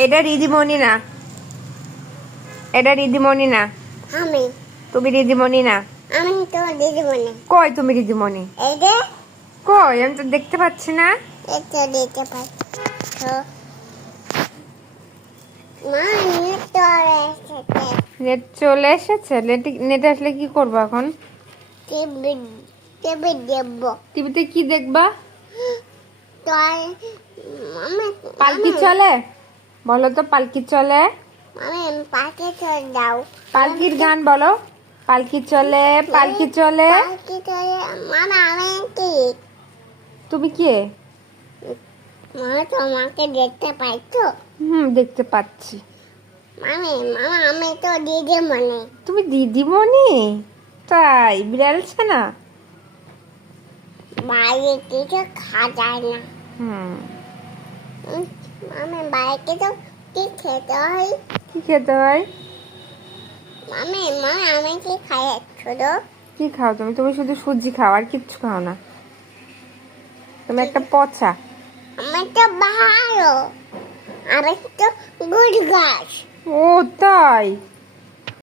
এটা রিদিমণি না, এটা রিদিমণি না। আমি তুমি রিদিমণি না। আমি তো দিদিমণি। কই তুমি রিদিমণি? এই যে কই, আমি তো দেখতে পাচ্ছি না। এটা দিতে পারছো। মা নেট চলে এসেছে। নেট চলে এসেছে? নেট আসলে কি করবো এখন? টিভি টিভি দেখবো। টিভিতে কি দেখবা? তাই আমি পালকি চলে? বলো তো, পালকি চলে? আমি পাখি চলে যাও। পালকির গান বলো। পালকি চলে, পালকি চলে। পাখি চলে মামা আমি কি? তুমি কে? মা তোমাকে দেখতে পাইছো? দেখতে পাচ্ছি। মামা আমি তো দিদিমণি। তুমি দিদিমণি? তাই? বিড়াল ছানা? বাইরে কিছু খাওয়া যায় না। হুম। আমি বাইরে তো কি খেতে হয়? কি খেতে হয়? আমি কি খাই শুধু? কি খাও তুমি? তুমি শুধু সুজি খাও, আর কিচ্ছু খাও না। তুমি একটা পচা। আমি তো ভালো, আমি তো গুড গাছ। ও তাই?